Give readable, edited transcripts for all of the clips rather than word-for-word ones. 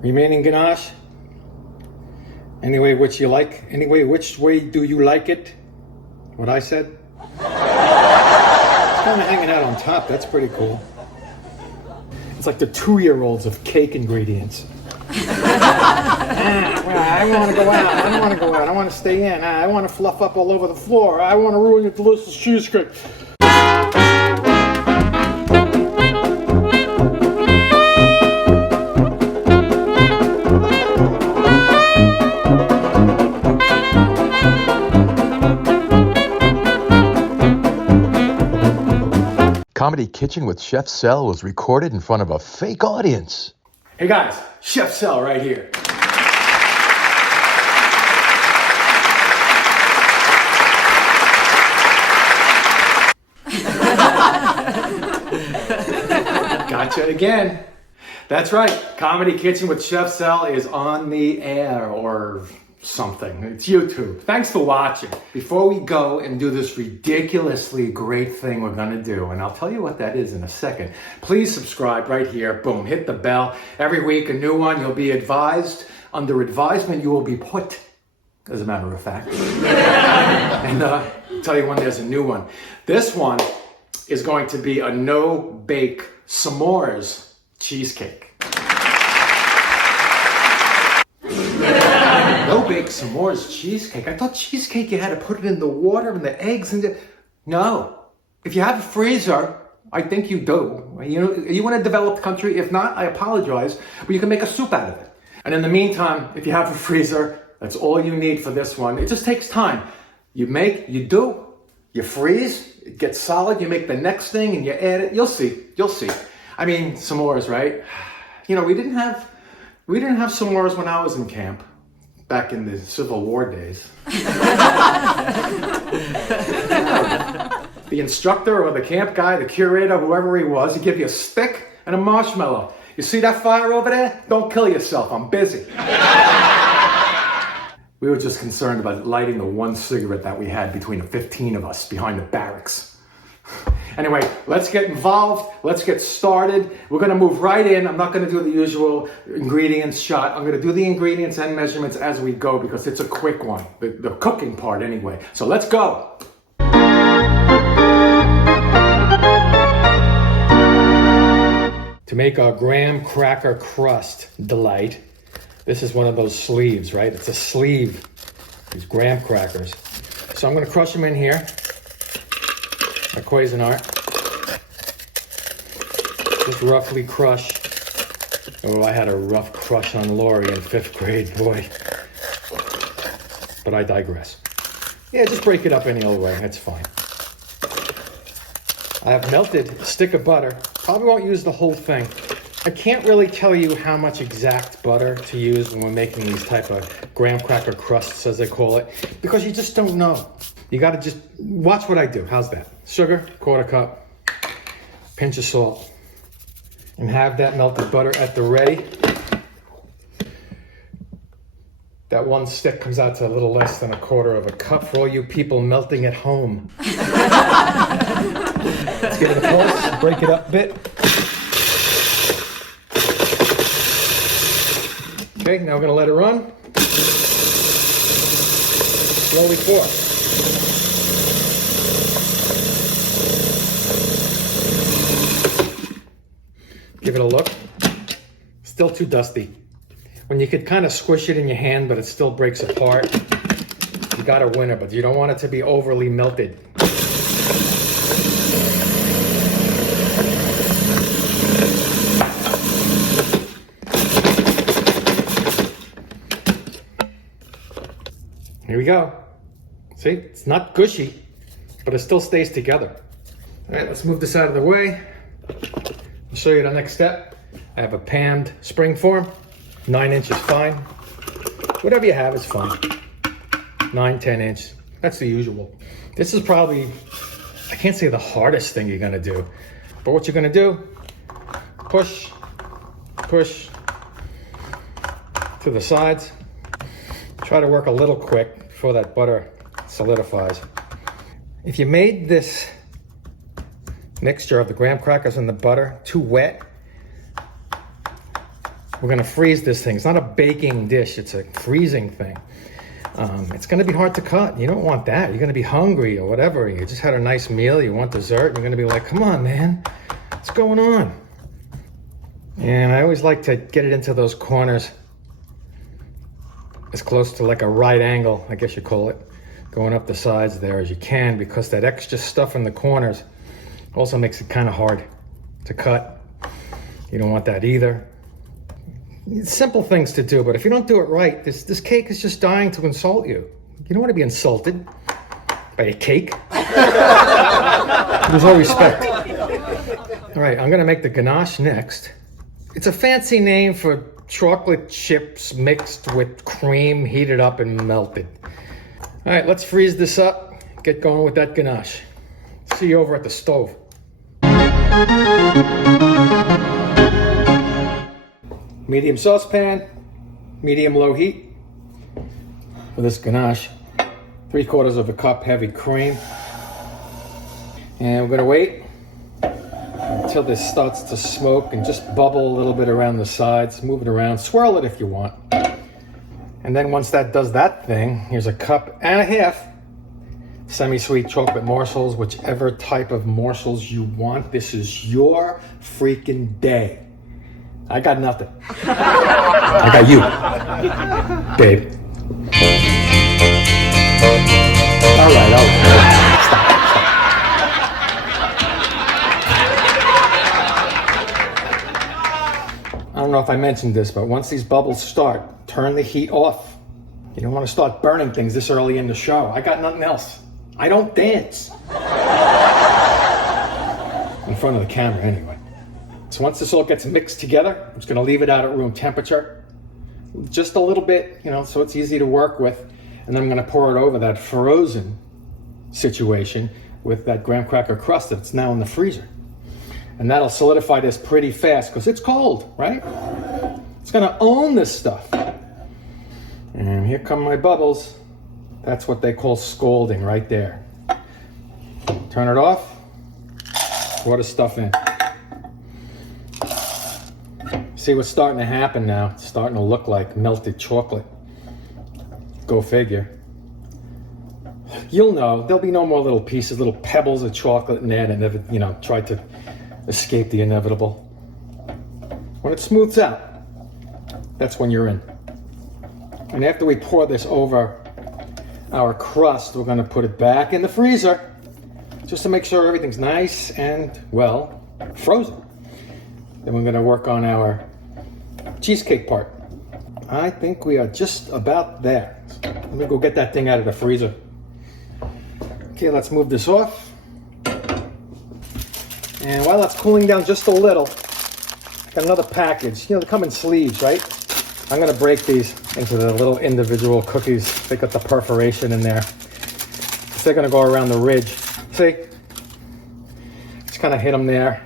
Remaining ganache. Any way which you like. Anyway, which way do you like it? What I said? It's kind of hanging out on top. That's pretty cool. It's like the 2-year-olds of cake ingredients. I want to go out. I don't want to go out. I want to stay in. I want to fluff up all over the floor. I want to ruin your delicious cheesecake. Comedy Kitchen with Chef Sel was recorded in front of a fake audience. Hey guys, Chef Sel right here. Gotcha again. That's right. Comedy Kitchen with Chef Sel is on the air or something. It's YouTube. Thanks for watching. Before we go and do this ridiculously great thing we're going to do, and I'll tell you what that is in a second, please subscribe right here. Boom. Hit the bell. Every week a new one. You'll be advised. Under advisement you will be put, as a matter of fact. And I'll tell you when there's a new one. This one is going to be a no-bake s'mores cheesecake. No-bake s'mores cheesecake. I thought cheesecake you had to put it in the water and the eggs and No. If you have a freezer, I think you do. You know, are you in a developed country? If not, I apologize, but you can make a soup out of it. And in the meantime, if you have a freezer, that's all you need for this one. It just takes time. You freeze, it gets solid, you make the next thing and you add it. You'll see. I mean, s'mores, right? You know, we didn't have s'mores when I was in camp. Back in the Civil War days. The instructor or the camp guy, the curator, whoever he was, he'd give you a stick and a marshmallow. You see that fire over there? Don't kill yourself, I'm busy. We were just concerned about lighting the one cigarette that we had between the 15 of us behind the barracks. Anyway, let's get involved. Let's get started. We're going to move right in. I'm not going to do the usual ingredients shot. I'm going to do the ingredients and measurements as we go because it's a quick one. The cooking part anyway. So let's go. To make our graham cracker crust delight, this is one of those sleeves, right? It's a sleeve, these graham crackers. So I'm going to crush them in here. A Cuisinart. Just roughly crush. Oh, I had a rough crush on Lori in 5th grade, boy. But I digress. Yeah, just break it up any old way, that's fine. I have melted a stick of butter. Probably won't use the whole thing. I can't really tell you how much exact butter to use when we're making these type of graham cracker crusts, as they call it, because you just don't know. You gotta just watch what I do. How's that? Sugar, 1/4 cup, pinch of salt, and have that melted butter at the ready. That one stick comes out to a little less than 1/4 cup for all you people melting at home. Let's give it a pulse, break it up a bit. Okay, now we're gonna let it run. Slowly pour. Give it a look. Still too dusty. When you could kind of squish it in your hand, but it still breaks apart, you got a winner, but you don't want it to be overly melted. Here we go. See, it's not gushy, but it still stays together. All right, let's move this out of the way. I'll show you the next step. I have a panned spring form, 9 inches fine. Whatever you have is fine. 9, 10 inch, that's the usual. This is probably, I can't say the hardest thing you're gonna do, but what you're gonna do, push to the sides. Try to work a little quick before that butter solidifies. If you made this mixture of the graham crackers and the butter too wet, We're gonna freeze this thing. It's not a baking dish, it's a freezing thing. It's gonna be hard to cut. You don't want that. You're gonna be hungry or whatever. You just had a nice meal, you want dessert, you're gonna be like, come on, man, what's going on? And I always like to get it into those corners as close to like a right angle, I guess you call it, going up the sides there as you can, because that extra stuff in the corners also makes it kind of hard to cut. You don't want that either. Simple things to do, but if you don't do it right, this cake is just dying to insult you. You don't want to be insulted by a cake. There's all respect. All right, I'm gonna make the ganache next. It's a fancy name for chocolate chips mixed with cream, heated up and melted. All right, let's freeze this up. Get going with that ganache. See you over at the stove. Medium saucepan, medium low heat. For this ganache, 3/4 of a cup heavy cream. And we're gonna wait until this starts to smoke and just bubble a little bit around the sides. Move it around, swirl it if you want. And then once that does that thing, here's a cup and a half semi-sweet chocolate morsels, whichever type of morsels you want. This is your freaking day. I got nothing. I got you, babe. All right. Stop. I don't know if I mentioned this, but once these bubbles start, turn the heat off. You don't want to start burning things this early in the show. I got nothing else. I don't dance. In front of the camera, anyway. So once this all gets mixed together, I'm just gonna leave it out at room temperature. Just a little bit, so it's easy to work with. And then I'm gonna pour it over that frozen situation with that graham cracker crust that's now in the freezer. And that'll solidify this pretty fast because it's cold, right? It's gonna own this stuff. And here come my bubbles. That's what they call scalding right there. Turn it off, pour the stuff in. See what's starting to happen now? It's starting to look like melted chocolate. Go figure. You'll know, there'll be no more little pieces, little pebbles of chocolate in there that never, tried to escape the inevitable. When it smooths out, that's when you're in. And after we pour this over our crust, we're gonna put it back in the freezer just to make sure everything's nice and, well, frozen. Then we're gonna work on our cheesecake part. I think we are just about there. Let me go get that thing out of the freezer. Okay, let's move this off. And while that's cooling down just a little, I got another package. They come in sleeves, right? I'm gonna break these into the little individual cookies. They got the perforation in there. So they're gonna go around the ridge. See? Just kind of hit them there.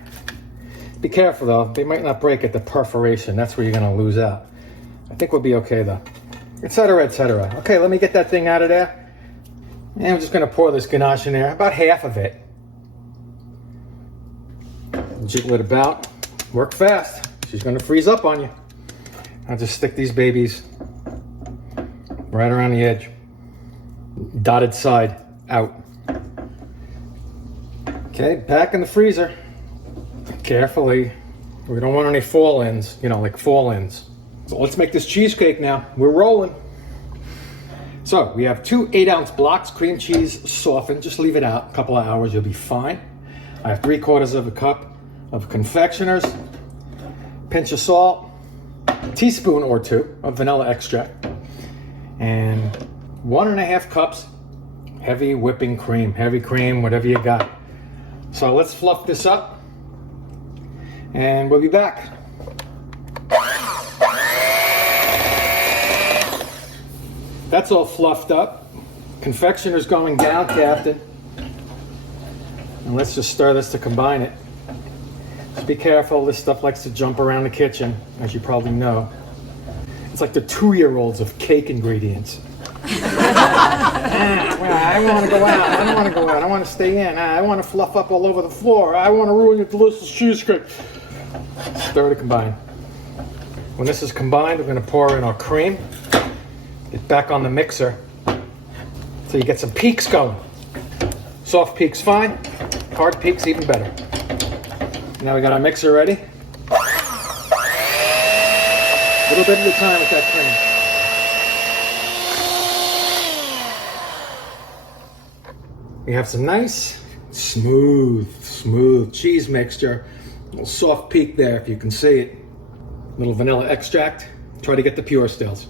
Be careful though, they might not break at the perforation. That's where you're gonna lose out. I think we'll be okay though. Etc., etc. Okay, let me get that thing out of there. And I'm just gonna pour this ganache in there, about half of it. Jiggle it about, work fast. She's gonna freeze up on you. I'll just stick these babies right around the edge. Dotted side out. Okay, back in the freezer. Carefully. We don't want any fall-ins, like fall-ins. So let's make this cheesecake now. We're rolling. So we have 2 8-ounce blocks, cream cheese softened. Just leave it out a couple of hours, you'll be fine. I have 3/4 of a cup of confectioners, pinch of salt, a teaspoon or 2 of vanilla extract, and 1.5 cups heavy whipping cream, heavy cream, whatever you got. So let's fluff this up and we'll be back. That's all fluffed up. Confectioner's going down, Captain. And let's just stir this to combine it. Just be careful, this stuff likes to jump around the kitchen, as you probably know. It's like the 2-year-olds of cake ingredients. I want to go out, I don't want to go out, I want to stay in. I want to fluff up all over the floor. I want to ruin your delicious cheesecake. Stir to combine. When this is combined, we're gonna pour in our cream. Get back on the mixer so you get some peaks going. Soft peaks fine, hard peaks even better. Now we got our mixer ready. A little bit at a time with that cream. We have some nice, smooth cheese mixture. A little soft peak there if you can see it. A little vanilla extract. Try to get the pure stills.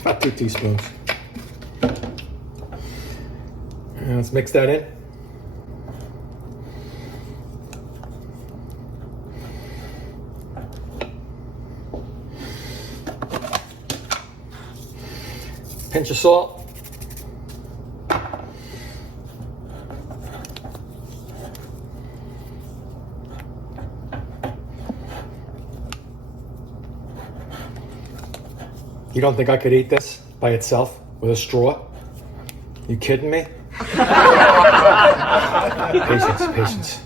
About 2 teaspoons. And let's mix that in. Pinch of salt. You don't think I could eat this by itself with a straw? You kidding me? Patience.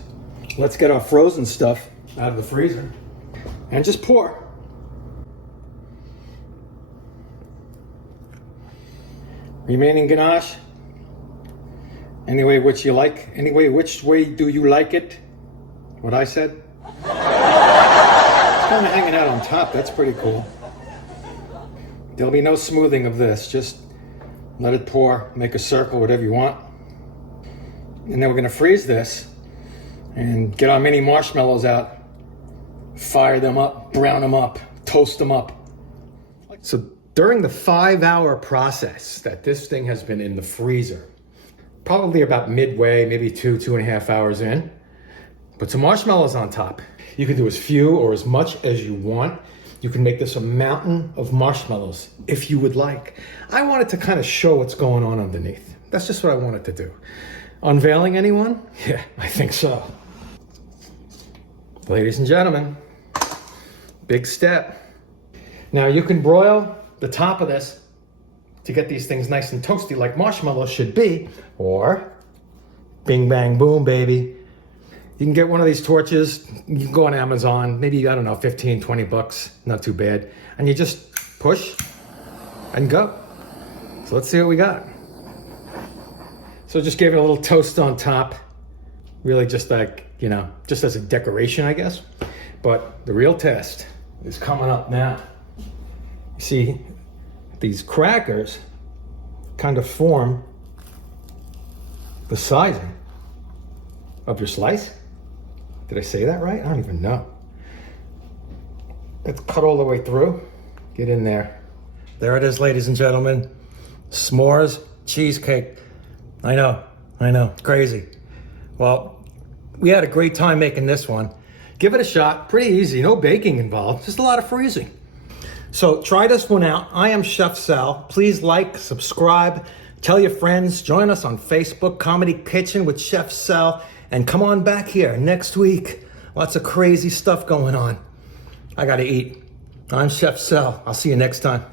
Let's get our frozen stuff out of the freezer and just pour. Remaining ganache, any way which you like. Anyway, which way do you like it? What I said? It's kind of hanging out on top. That's pretty cool. There'll be no smoothing of this. Just let it pour, make a circle, whatever you want. And then we're gonna freeze this and get our mini marshmallows out, fire them up, brown them up, toast them up. So during the 5-hour process that this thing has been in the freezer, probably about midway, maybe 2.5 hours in, put some marshmallows on top. You can do as few or as much as you want. You can make this a mountain of marshmallows if you would like. I wanted to kind of show what's going on underneath. That's just what I wanted to do. Unveiling anyone? Yeah, I think so. Ladies and gentlemen, big step. Now you can broil the top of this to get these things nice and toasty like marshmallows should be, or bing bang boom baby. You can get one of these torches, you can go on Amazon, maybe, I don't know, 15, 20 bucks, not too bad. And you just push and go. So let's see what we got. So just gave it a little toast on top. Really just like, you know, just as a decoration, I guess. But the real test is coming up now. You see, these crackers kind of form the sizing of your slice. Did I say that right? I don't even know. Let's cut all the way through. Get in there. There it is, ladies and gentlemen. S'mores cheesecake. I know, crazy. Well, we had a great time making this one. Give it a shot, pretty easy, no baking involved, just a lot of freezing. So try this one out. I am Chef Sal. Please like, subscribe, tell your friends, join us on Facebook, Comedy Kitchen with Chef Sal, and come on back here next week. Lots of crazy stuff going on. I gotta eat. I'm Chef Sal. I'll see you next time.